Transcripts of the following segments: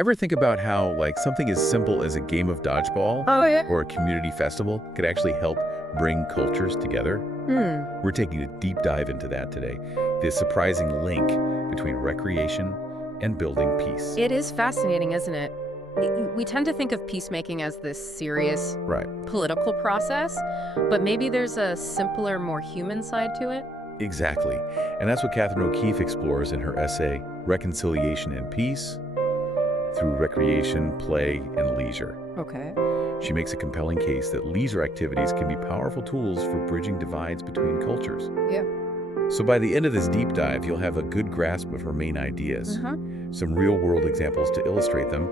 Ever think about how, like, something as simple as a game of dodgeball Oh, yeah. or a community festival could actually help bring cultures together? We're taking a deep dive into that today. The surprising link between recreation and building peace. It is fascinating, isn't it? We tend to think of peacemaking as this serious Right. political process, but maybe there's a simpler, more human side to it. Exactly. And that's what Catherine O'Keefe explores in her essay, Reconciliation and Peace, through recreation, play, and leisure. Okay. She makes a compelling case that leisure activities can be powerful tools for bridging divides between cultures. Yeah. So by the end of this deep dive, you'll have a good grasp of her main ideas, some real-world examples to illustrate them,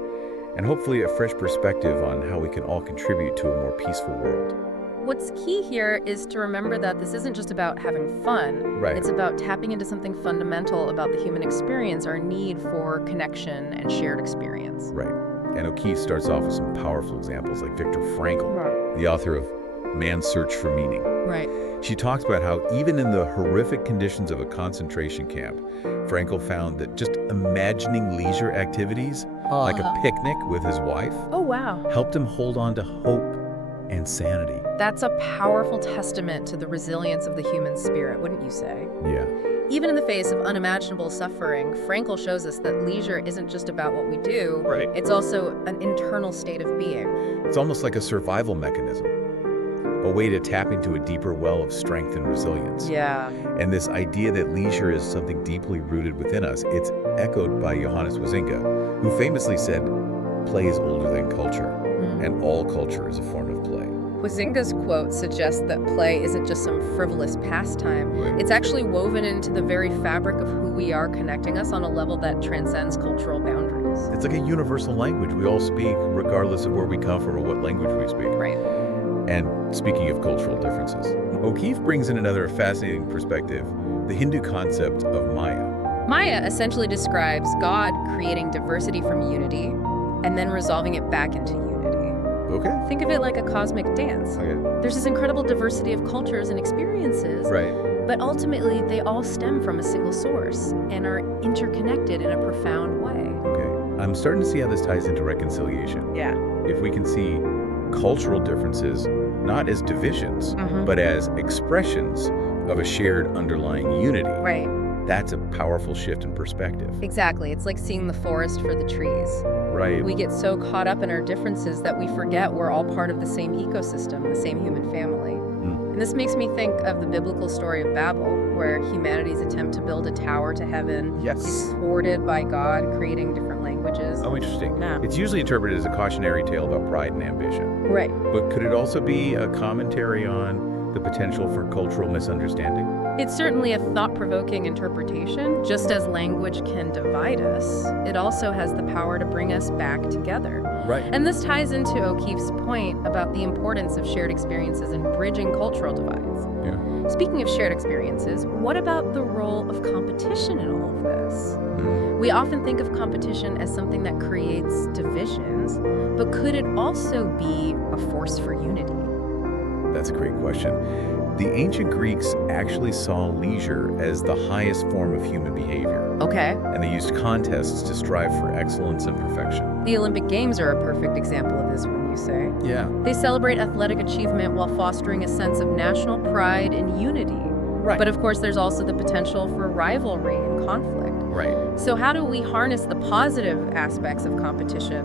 and hopefully a fresh perspective on how we can all contribute to a more peaceful world. What's key here is to remember that this isn't just about having fun. Right. It's about tapping into something fundamental about the human experience, our need for connection and shared experience. Right. And O'Keefe starts off with some powerful examples like Viktor Frankl, the author of Man's Search for Meaning. Right. She talks about how even in the horrific conditions of a concentration camp, Frankl found that just imagining leisure activities, like a picnic with his wife, Oh, wow. helped him hold on to hope and sanity. That's a powerful testament to the resilience of the human spirit, wouldn't you say? Yeah. Even in the face of unimaginable suffering, Frankl shows us that leisure isn't just about what we do. Right. It's also an internal state of being. It's almost like a survival mechanism, a way to tap into a deeper well of strength and resilience. Yeah. And this idea that leisure is something deeply rooted within us, it's echoed by Johannes Huizinga, who famously said, "Play is older than culture, and all culture is a form of play." Huizinga's quote suggests that play isn't just some frivolous pastime. Right. It's actually woven into the very fabric of who we are, connecting us on a level that transcends cultural boundaries. It's like a universal language we all speak regardless of where we come from or what language we speak. Right. And speaking of cultural differences, O'Keefe brings in another fascinating perspective, the Hindu concept of Maya. Maya essentially describes God creating diversity from unity and then resolving it back into unity. Okay. Think of it like a cosmic dance. Okay. There's this incredible diversity of cultures and experiences, Right. but ultimately they all stem from a single source and are interconnected in a profound way. Okay. I'm starting to see how this ties into reconciliation. Yeah. If we can see cultural differences not as divisions, but as expressions of a shared underlying unity, Right. that's a powerful shift in perspective. Exactly. It's like seeing the forest for the trees. Right. We get so caught up in our differences that we forget we're all part of the same ecosystem, the same human family. And this makes me think of the biblical story of Babel, where humanity's attempt to build a tower to heaven Yes. is thwarted by God creating different languages. Oh, interesting. Yeah. It's usually interpreted as a cautionary tale about pride and ambition. Right. But could it also be a commentary on the potential for cultural misunderstanding? It's certainly a thought-provoking interpretation. Just as language can divide us, it also has the power to bring us back together. Right. And this ties into O'Keefe's point about the importance of shared experiences in bridging cultural divides. Yeah. Speaking of shared experiences, what about the role of competition in all of this? We often think of competition as something that creates divisions, but could it also be a force for unity? That's a great question. The ancient Greeks actually saw leisure as the highest form of human behavior, Okay. and they used contests to strive for excellence and perfection. The Olympic Games are a perfect example of this, wouldn't you say? Yeah. They celebrate athletic achievement while fostering a sense of national pride and unity. Right. But of course, there's also the potential for rivalry and conflict. Right. So how do we harness the positive aspects of competition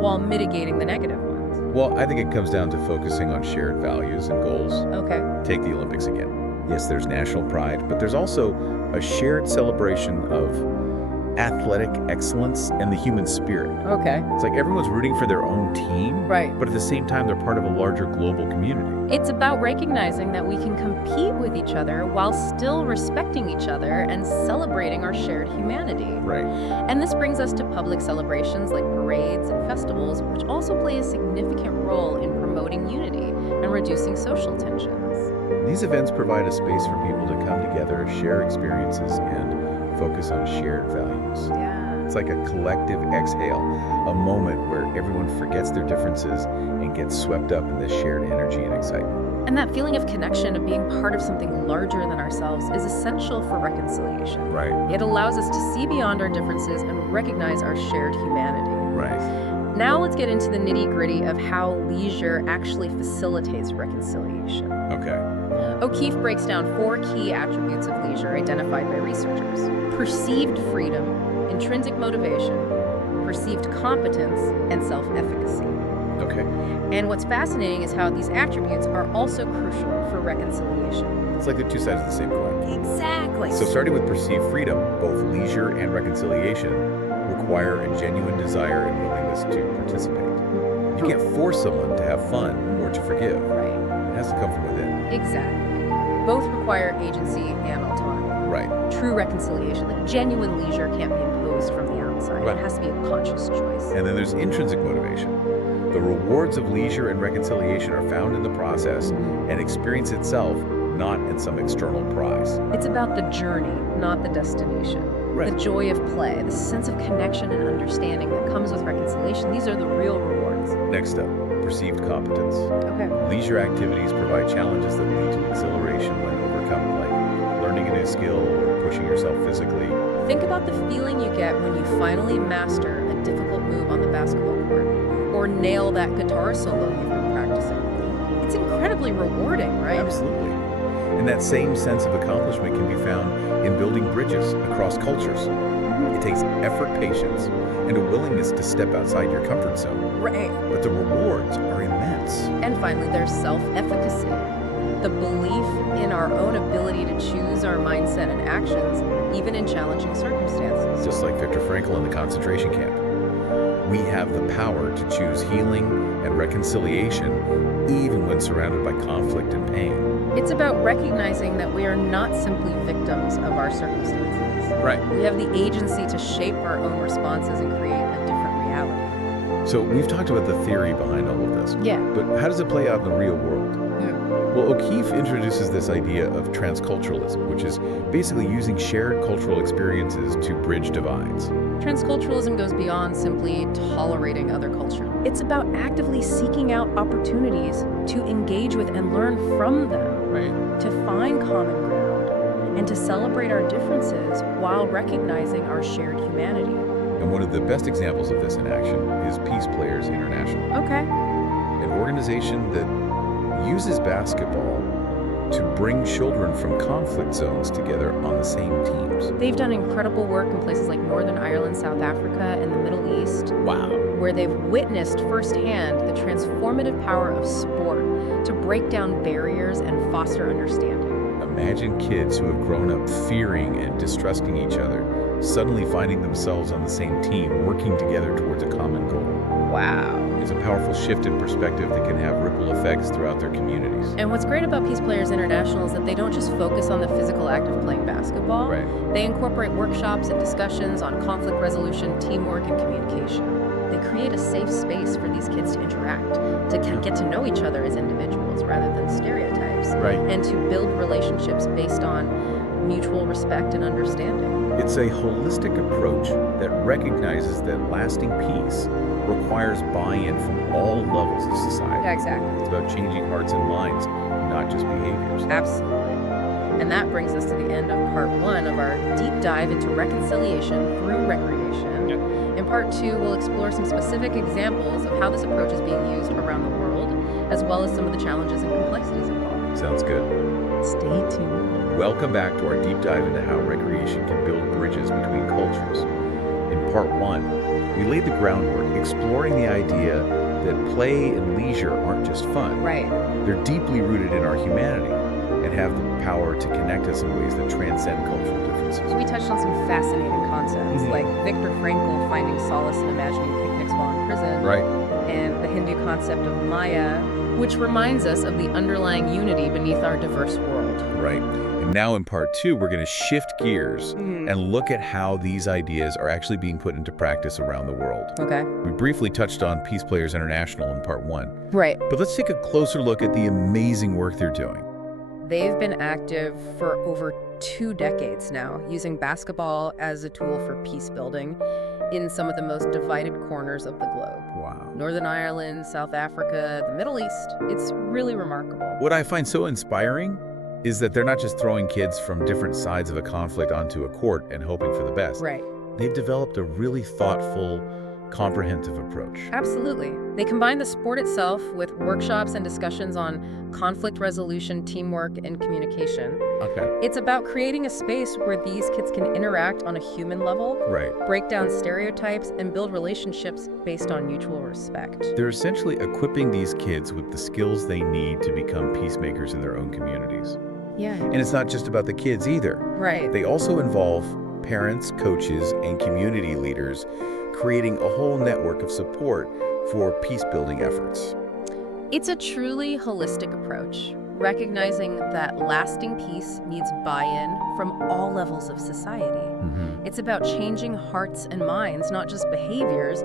while mitigating the negative ones? Well, I think it comes down to focusing on shared values and goals. Okay. Take the Olympics again. Yes, there's national pride, but there's also a shared celebration of athletic excellence and the human spirit. Okay. It's like everyone's rooting for their own team, Right. but at the same time, they're part of a larger global community. It's about recognizing that we can compete with each other while still respecting each other and celebrating our shared humanity. Right. And this brings us to public celebrations like parades and festivals, which also play a significant role in promoting unity and reducing social tensions. These events provide a space for people to come together, share experiences, and focus on shared values. Yeah. It's like a collective exhale, a moment where everyone forgets their differences and gets swept up in this shared energy and excitement. And that feeling of connection, of being part of something larger than ourselves, is essential for reconciliation. Right. It allows us to see beyond our differences and recognize our shared humanity. Right. Now let's get into the nitty-gritty of how leisure actually facilitates reconciliation. Okay. O'Keefe breaks down 4 key attributes of leisure identified by researchers: perceived freedom, intrinsic motivation, perceived competence, and self-efficacy. Okay. And what's fascinating is how these attributes are also crucial for reconciliation. It's like the two sides of the same coin. Exactly. So starting with perceived freedom, both leisure and reconciliation require a genuine desire and willingness to participate. You can't force someone to have fun or to forgive. Right. It has to come from within. Exactly. Both require agency and autonomy. Right. True reconciliation, like genuine leisure, can't be imposed from the outside. Right. It has to be a conscious choice. And then there's intrinsic motivation. The rewards of leisure and reconciliation are found in the process and experience itself, not in some external prize. It's about the journey, not the destination. Right. The joy of play, the sense of connection and understanding that comes with reconciliation, these are the real rewards. Next up, perceived competence. Okay. Leisure activities provide challenges that lead to exhilaration when overcome, like learning a new skill or pushing yourself physically. Think about the feeling you get when you finally master a difficult move on the basketball court or nail that guitar solo you've been practicing. It's incredibly rewarding, right? Absolutely. And that same sense of accomplishment can be found in building bridges across cultures. It takes effort, patience, and a willingness to step outside your comfort zone. Right. But the rewards are immense. And finally, there's self-efficacy. The belief in our own ability to choose our mindset and actions, even in challenging circumstances. Just like Viktor Frankl in the concentration camp. We have the power to choose healing and reconciliation even when surrounded by conflict and pain. It's about recognizing that we are not simply victims of our circumstances. Right. We have the agency to shape our own responses and create a different reality. So we've talked about the theory behind all of this. Yeah. But how does it play out in the real world? Well, O'Keefe introduces this idea of transculturalism, which is basically using shared cultural experiences to bridge divides. Transculturalism goes beyond simply tolerating other culture. It's about actively seeking out opportunities to engage with and learn from them, Right. to find common ground, and to celebrate our differences while recognizing our shared humanity. And one of the best examples of this in action is Peacebuilding International, Okay. an organization that uses basketball to bring children from conflict zones together on the same teams. They've done incredible work in places like Northern Ireland, South Africa, and the Middle East, Wow. where they've witnessed firsthand the transformative power of sport to break down barriers and foster understanding. Imagine kids who have grown up fearing and distrusting each other, suddenly finding themselves on the same team, working together towards a common goal. Wow. It's a powerful shift in perspective that can have ripple effects throughout their communities. And what's great about Peacebuilding International is that they don't just focus on the physical act of playing basketball. Right. They incorporate workshops and discussions on conflict resolution, teamwork, and communication. They create a safe space for these kids to interact, to get to know each other as individuals rather than stereotypes, Right. and to build relationships based on mutual respect and understanding. It's a holistic approach that recognizes that lasting peace requires buy-in from all levels of society. Exactly. It's about changing hearts and minds, not just behaviors. Absolutely. And that brings us to the end of part 1 of our deep dive into reconciliation through recreation. Yep. In part 2, we'll explore some specific examples of how this approach is being used around the world, as well as some of the challenges and complexities involved. Sounds good. Stay tuned. Welcome back to our deep dive into how recreation can build bridges between cultures. In part 1, we laid the groundwork, exploring the idea that play and leisure aren't just fun. Right. They're deeply rooted in our humanity and have the power to connect us in ways that transcend cultural differences. We touched on some fascinating concepts, like Viktor Frankl finding solace in imagining picnics while in prison, Right. and the Hindu concept of Maya, which reminds us of the underlying unity beneath our diverse world. Right. And now in part 2, we're going to shift gears and look at how these ideas are actually being put into practice around the world. Okay. We briefly touched on Peacebuilding International in part 1, Right. but let's take a closer look at the amazing work they're doing. They've been active for over 2 decades now, using basketball as a tool for peace building in some of the most divided corners of the globe. Wow. Northern Ireland, South Africa, the Middle East. It's really remarkable. What I find so inspiring is that they're not just throwing kids from different sides of a conflict onto a court and hoping for the best. Right. They've developed a really thoughtful, comprehensive approach. Absolutely. They combine the sport itself with workshops and discussions on conflict resolution, teamwork, and communication. Okay. It's about creating a space where these kids can interact on a human level, Right. break down stereotypes, and build relationships based on mutual respect. They're essentially equipping these kids with the skills they need to become peacemakers in their own communities. Yeah. And it's not just about the kids either. Right. They also involve parents, coaches, and community leaders, creating a whole network of support for peace-building efforts. It's a truly holistic approach, recognizing that lasting peace needs buy-in from all levels of society. It's about changing hearts and minds, not just behaviors,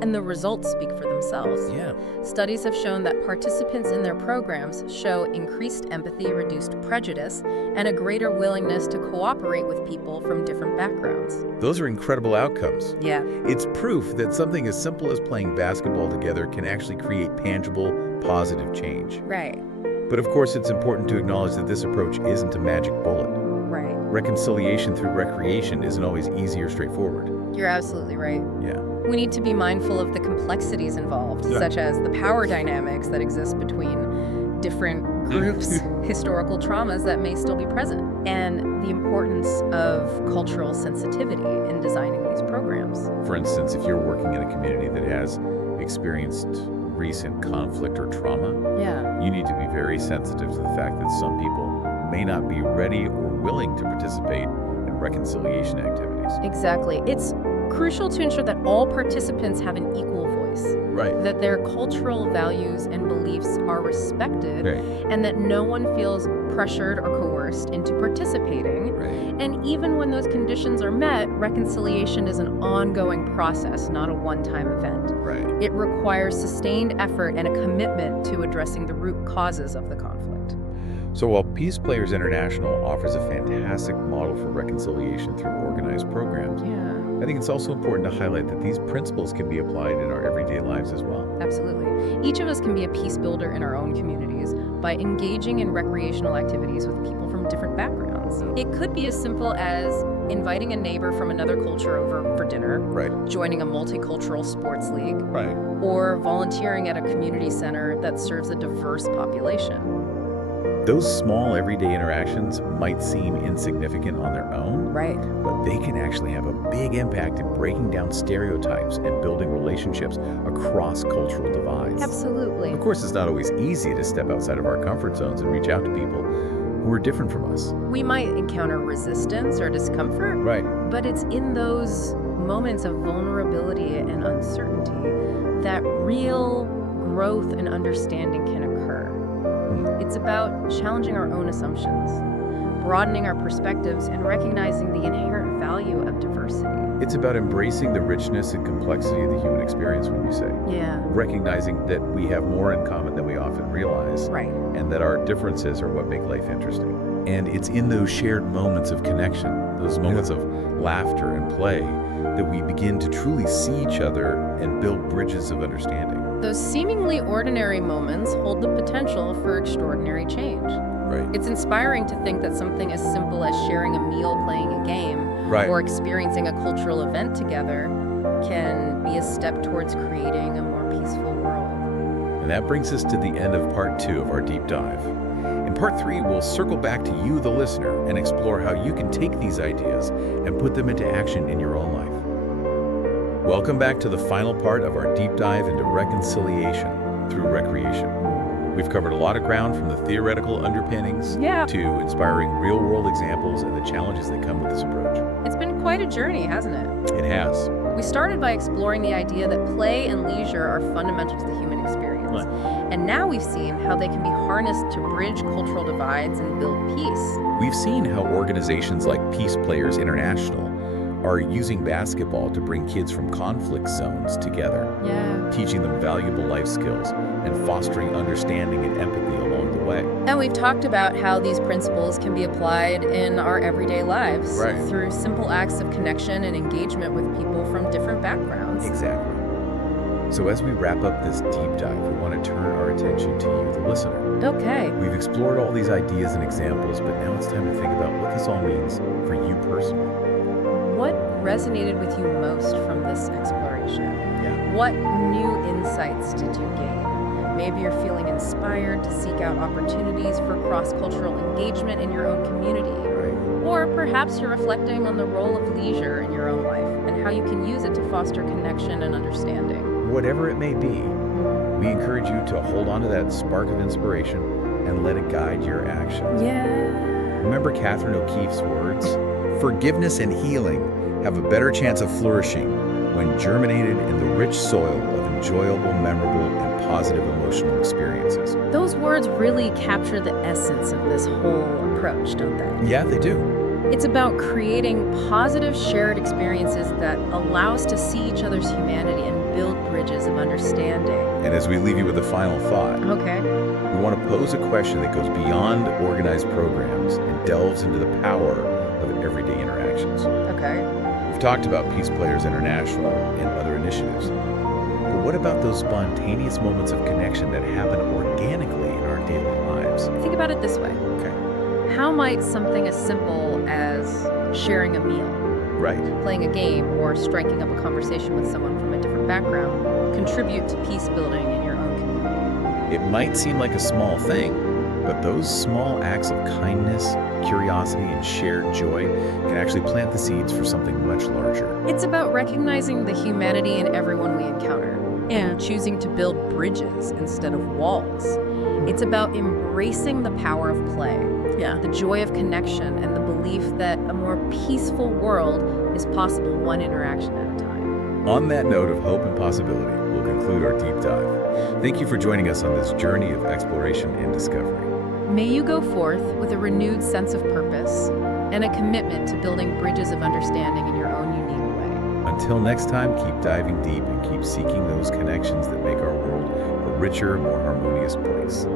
and the results speak for themselves. Yeah. Studies have shown that participants in their programs show increased empathy, reduced prejudice, and a greater willingness to cooperate with people from different backgrounds. Those are incredible outcomes. Yeah. It's proof that something as simple as playing basketball together can actually create tangible, positive change. Right. But of course, it's important to acknowledge that this approach isn't a magic bullet. Right. Reconciliation through recreation isn't always easy or straightforward. You're absolutely right. Yeah. We need to be mindful of the complexities involved, such as the power dynamics that exist between different groups, historical traumas that may still be present, and the importance of cultural sensitivity in designing these programs. For instance, if you're working in a community that has experienced recent conflict or trauma, Yeah. you need to be very sensitive to the fact that some people may not be ready or willing to participate in reconciliation activities. Exactly. It's crucial to ensure that all participants have an equal voice, Right. that their cultural values and beliefs are respected, Right. and that no one feels pressured or coerced into participating. Right. And even when those conditions are met, reconciliation is an ongoing process, not a one-time event. Right. It requires sustained effort and a commitment to addressing the root causes of the conflict. So while Peace Players International offers a fantastic model for reconciliation through organized programs, Yeah, I think it's also important to highlight that these principles can be applied in our everyday lives as well. absolutely. Each of us can be a peace builder in our own communities by engaging in recreational activities with people from different backgrounds. It could be as simple as inviting a neighbor from another culture over for dinner, Right. joining a multicultural sports league, Right. or volunteering at a community center that serves a diverse population. Those small everyday interactions might seem insignificant on their own, Right. but they can actually have a big impact in breaking down stereotypes and building relationships across cultural divides. Absolutely. Of course, it's not always easy to step outside of our comfort zones and reach out to people who are different from us. We might encounter resistance or discomfort, Right. but it's in those moments of vulnerability and uncertainty that real growth and understanding can occur. It's about challenging our own assumptions, broadening our perspectives, and recognizing the inherent value of diversity. It's about embracing the richness and complexity of the human experience, when you say. Yeah. Recognizing that we have more in common than we often realize, Right. and that our differences are what make life interesting. And it's in those shared moments of connection, those moments of laughter and play, that we begin to truly see each other and build bridges of understanding. Those seemingly ordinary moments hold the potential for extraordinary change. Right. It's inspiring to think that something as simple as sharing a meal, playing a game, Right. or experiencing a cultural event together can be a step towards creating a more peaceful world. And that brings us to the end of part 2 of our deep dive. In part 3, we'll circle back to you, the listener, and explore how you can take these ideas and put them into action in your own life. Welcome back to the final part of our deep dive into reconciliation through recreation. We've covered a lot of ground, from the theoretical underpinnings to inspiring real-world examples and the challenges that come with this approach. It's been quite a journey, hasn't it? It has. We started by exploring the idea that play and leisure are fundamental to the human experience. Right. And now we've seen how they can be harnessed to bridge cultural divides and build peace. We've seen how organizations like Peace Players International are using basketball to bring kids from conflict zones together, Yeah. teaching them valuable life skills and fostering understanding and empathy along the way. And we've talked about how these principles can be applied in our everyday lives Right. through simple acts of connection and engagement with people from different backgrounds. Exactly. So as we wrap up this deep dive, we want to turn our attention to you, the listener. Okay. We've explored all these ideas and examples, but now it's time to think about what this all means for you personally. What resonated with you most from this exploration? competition. Yeah. What new insights did you gain? Maybe you're feeling inspired to seek out opportunities for cross-cultural engagement in your own community. Right. Or perhaps you're reflecting on the role of leisure in your own life and how you can use it to foster connection and understanding. Whatever it may be, we encourage you to hold on to that spark of inspiration and let it guide your actions. Yeah. Remember Catherine O'Keefe's words? Forgiveness and healing have a better chance of flourishing when germinated in the rich soil of enjoyable, memorable, and positive emotional experiences. Those words really capture the essence of this whole approach, don't they? Yeah, they do. It's about creating positive shared experiences that allow us to see each other's humanity and build bridges of understanding. And as we leave you with a final thought, Okay. we want to pose a question that goes beyond organized programs and delves into the power of everyday interactions. Okay. We've talked about Peace Players International and other initiatives. But what about those spontaneous moments of connection that happen organically in our daily lives? Think about it this way. Okay. How might something as simple as sharing a meal, Right. playing a game, or striking up a conversation with someone from a different background contribute to peace building in your own community? It might seem like a small thing, but those small acts of kindness, curiosity, and shared joy can actually plant the seeds for something much larger. It's about recognizing the humanity in everyone we encounter and choosing to build bridges instead of walls. It's about embracing the power of play, the joy of connection, and the belief that a more peaceful world is possible one interaction at a time. On that note of hope and possibility, we'll conclude our deep dive. Thank you for joining us on this journey of exploration and discovery. May you go forth with a renewed sense of purpose and a commitment to building bridges of understanding in your own unique way. Until next time, keep diving deep and keep seeking those connections that make our world a richer, more harmonious place.